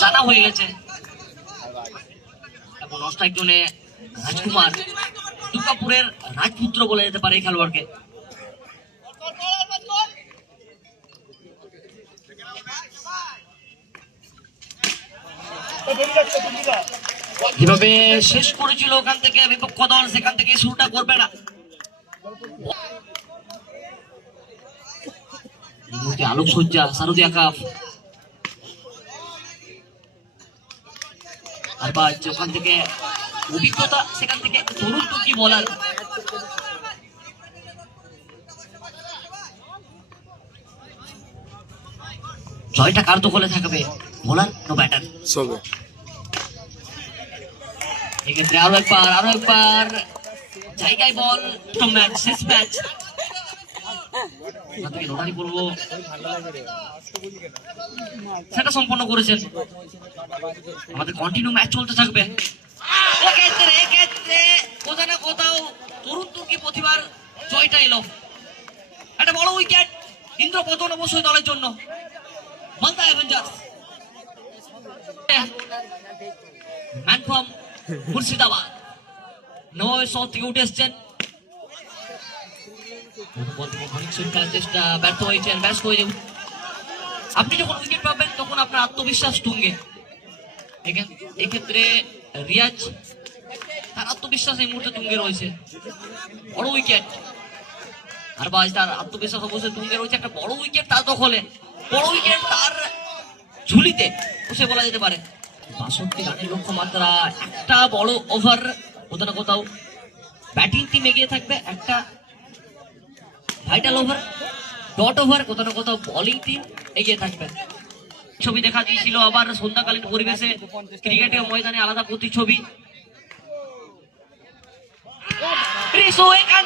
জানা হয়ে গেছে। এখন অস্ট্রাইক জোনে রাজকুমার, দুর্গাপুরের রাজপুত্র বলে যেতে পারে এই খেলোয়াড়কে। যেভাবে শেষ করেছিল ওখান থেকে বিপক্ষ দল, সেখান থেকে শুরুটা করবে না। আলোক সজ্জা, শারদীয়া কাপ, আর বা ওখান থেকে অভিজ্ঞতা, সেখান থেকে তরুণ তুর্কি বলার। জয়টা কার দখলে থাকবে, বলার না ব্যাটার? এক্ষেত্রে আরো একবার জায়গায় বল, ম্যাচ শেষ ম্যাচ লড়াই করবো সেটা সম্পন্ন করেছেন। আমাদের কন্টিনিউ ম্যাচ চলতে থাকবে। এক্ষেত্রে কোথাও না কোথাও তরুণ তুর্কি প্রতিভার জয়টা এলো। একটা বড় উইকেট, ইন্দ্রপতন অবশ্যই দলের জন্য। Malda Avengers man from Murshidabad নয় শট থেকে উঠে এসছেন। চেষ্টা ব্যর্থ হয়েছেন, ব্যাস হয়ে যাবে। আপনি যখন উইকেট পাবেন তখন আপনার আত্মবিশ্বাস তুঙ্গে। এক্ষেত্রে রিয়াজ, তার আত্মবিশ্বাস এই মুহূর্তে তুঙ্গে রয়েছে। বড় উইকেট, আর বাজ তার আত্মবিশ্বাস অবশ্যই তুঙ্গে রয়েছে। একটা বড় উইকেট তার দখলে, বড় উইকেট তার ঝুলিতে বসে বলা যেতে পারে। ৬২ রানের লক্ষ্যমাত্রা। একটা বড় ওভার, কোথাও না কোথাও ব্যাটিং টিম এগিয়ে থাকবে। একটা ভাইটাল ওভার, ডট ওভার, কোথাও না কোথাও বোলিং টিম এগিয়ে থাকবে। ছবি দেখা দিয়েছিল আবার সন্ধ্যাকালীন পরিবেশে ক্রিকেটের ময়দানে আলাদা প্রতিছবি। এখান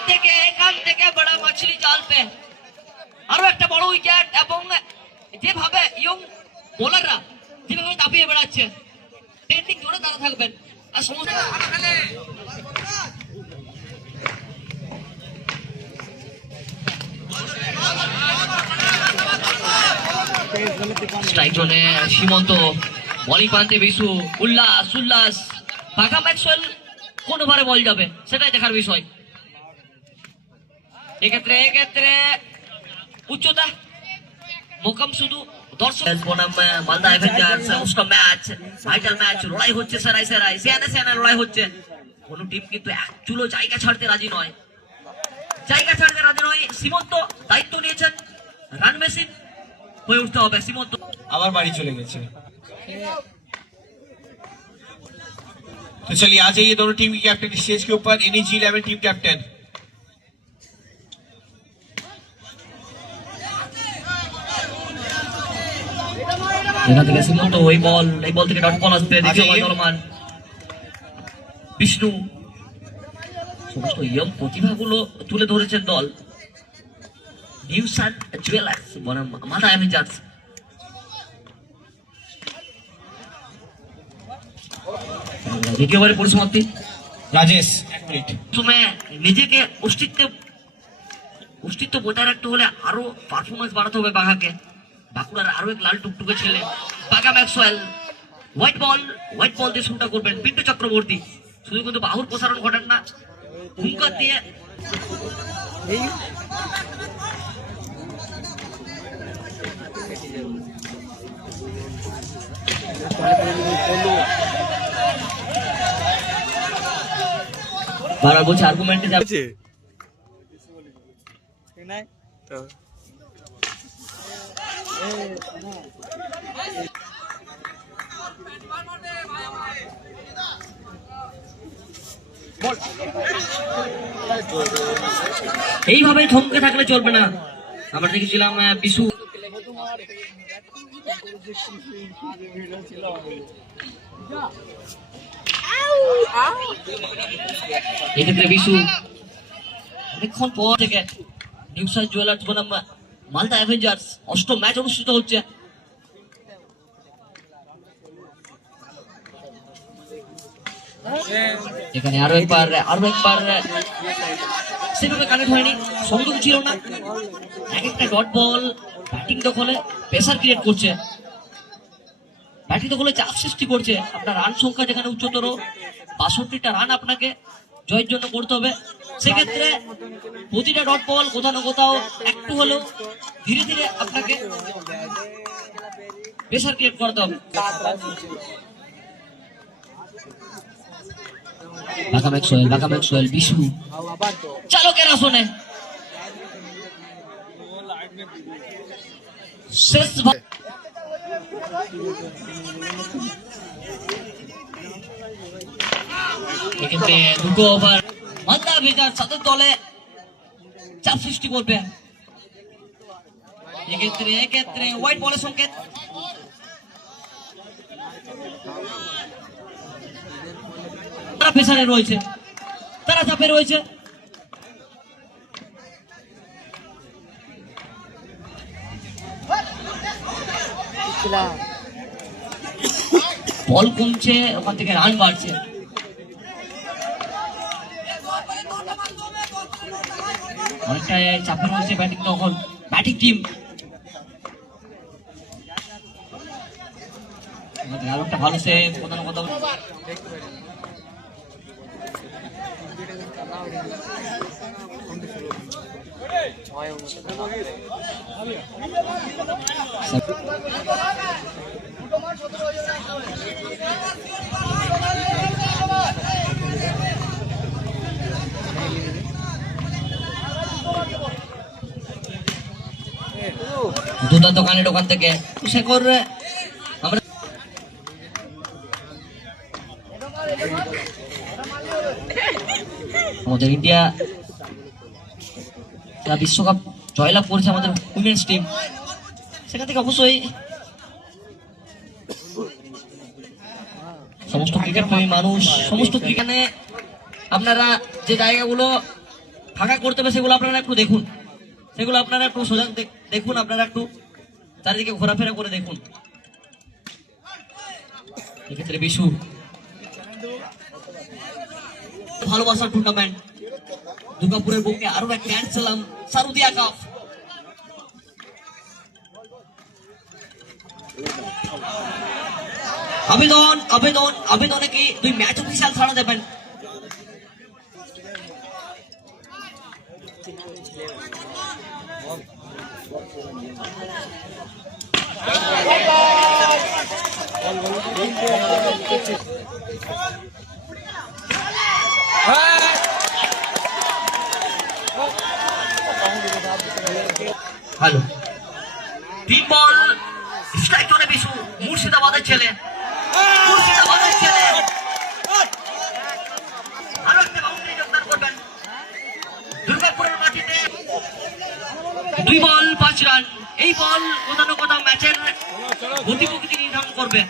থেকে বড় মাছলি জাল পে আরো একটা বড় উইকেট। এবং যেভাবে ইয়ং বোলাররা যেভাবে দাপিয়ে বেড়াচ্ছে, ট্রেন্ডিং জোরে তারা থাকবেন। আর সমস্ত স্ট্রাইক জোনে সীমন্ত, বলিং প্রান্তে বিশু, উল্লাস পাকা ম্যাক্সওয়েল কোন ওভারে বল যাবে সেটাই দেখার বিষয়। এক্ষেত্রে উচ্চতা মোকাম শুধু দর্শক। মালদা অ্যাভেঞ্জার্স उसका ম্যাচ, ভাইটাল ম্যাচ, লড়াই হচ্ছে সেরাই সেয়ানা লড়াই হচ্ছে। কোন টিম কিন্তু এক চুলো জায়গা ছাড়তে রাজি নয়। সীমন্ত দায়িত্ব নিয়েছেন, রান মেশিন হয়ে উঠতে হবে সীমন্ত। আবার বাড়ি চলে গেছে। तो चलिए आ जाइए दोनों टीम के कैप्टन स्टेज के ऊपर। NEG 11 team captain. এখান থেকে সীমন্ত, এই বল থেকে ডট বল আসবে। বিষ্ণু, সমস্ত ইয়ং প্রতিভাগুলো তুলে ধরেছেন দল। নিউসান জুয়েলার্স মালদা অ্যাভেঞ্জার্স। দ্বিতীয় ওভারের পরিসমাপ্তি। রাজেশ 1 মিনিট সময় নিজেকে অস্তিত্ব বজায় রাখতে হলে আরো পারফরমেন্স বাড়াতে হবে বাঘাকে। বাঁকুড়ার আরো এক লাল টুকটুকে ছেলে বাঘা ম্যাক্সওয়েল। হোয়াইট বল দিয়ে শুরুটা করবেন পিন্টু চক্রবর্তী। শুধু কিন্তু বাহুর প্রসারণ ঘটেন না, হুঙ্কার দিয়ে বারবার বলছে আর্গুমেন্টে যাচ্ছে। এইভাবে থমকে থাকলে চলবে না। আমরা দেখেছিলাম বিশু, এক্ষেত্রে বিশু অনেকক্ষণ পর থেকে নিউসান জুয়েলার্স বনাম মালদা অ্যাভেঞ্জার্স অষ্টম ম্যাচ অনুষ্ঠিত হচ্ছে। এখানে আরো একবার সেভাবে কানেক্ট হয়নি, সংযোগ ছিল না। এক একটা ডট বল ব্যাটিং দখলে প্রেসার ক্রিয়েট করছে। ব্যাটিং দখলে চাপ সৃষ্টি করছে। আপনার রান সংখ্যা যেখানে উচ্চতর, 62টা রান আপনাকে জয়ের জন্য করতে হবে। সেক্ষেত্রে প্রতিটা ডট বল কোথাও না কোথাও একটু হলেও ধীরে ধীরে আপনাকে প্রেসার ক্রিয়েট করতে হবে। ঢাকা ম্যাক্সওয়েল বিশু চালকের আসনে শেষ এক্ষেত্রে দুটো ওভার মান্দা ভেজার তাদের দলে চাপ সৃষ্টি করবে। এক্ষেত্রে হোয়াইট বলের সংকেত। তারা প্রেসারে রয়েছে, তারা চাপে রয়েছে। বল কমছে, ওখান থেকে রান বাড়ছে। অনেকটা চাপে রয়েছে ব্যাটিং তখন ব্যাটিং টিম। একটা ভালো সে কোথাও কোথাও দুটা দোকানের দোকান থেকে শেখর আমরা আমাদের ইন্ডিয়া বিশ্বকাপ জয়লাভ করেছে আমাদের উইমেন্স টিম। সেখান থেকে অবশ্যই সমস্ত ক্রিকেট প্রেমী মানুষ, সমস্ত ক্রিকেটে আপনারা যে জায়গাগুলো ফাঁকা করতে হবে সেগুলো আপনারা একটু দেখুন, সেগুলো আপনারা একটু সজাগ দেখুন, আপনারা একটু চারিদিকে ঘোরাফেরা করে দেখুন। এক্ষেত্রে বিশু ভালোবাসার টুর্নামেন্ট দুর্গাপুরের বুকে আরো এক গ্র্যান্ড স্ল্যাম সারুদিয়া কাপ। আবেদনে কি 2 ম্যাচ অফিসিয়াল ছাড়া দেবেন? হ্যালো, 3 বল স্ট্রাইক জোনে বিশু, মুর্শিদাবাদের ছেলে, আরো একটা বাউন্ডারি যোগদান করবেন দুর্গাপুরের মাটিতে। 2 বল 5 রান। এই বল কোথাও না কোথাও ম্যাচের গতিপ্রকৃতি নির্ধারণ করবে।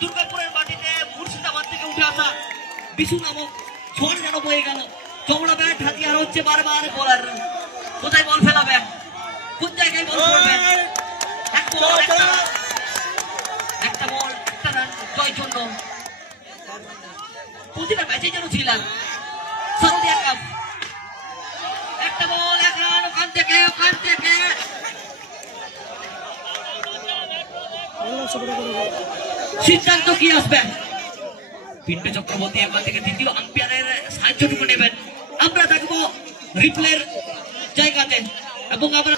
দুর্গাপুরের মাটিতে মুর্শিদাবাদ থেকে উঠে আসা বিশু নামক ঝড় যেন বয়ে গেল। চওড়া ব্যাট হাতিয়ার হচ্ছে বারবার বোলার। কোথায় বল ফেলাবে, কোন জায়গায় বল করবে? একটা বল একটা রান জয়ের জন্য। প্রতিটা ম্যাচে যেন ছিলেন সারুদিয়া কাপ। একটা বল 1 রান। ওখান থেকে সিদ্ধান্ত কি আসবে? পিন্টু চক্রবর্তী এবার থেকে দ্বিতীয় আম্পায়ারের সাহায্যটুকু নেবেন। আমরা থাকবো রিপ্লের জায়গাতে এবং আমরা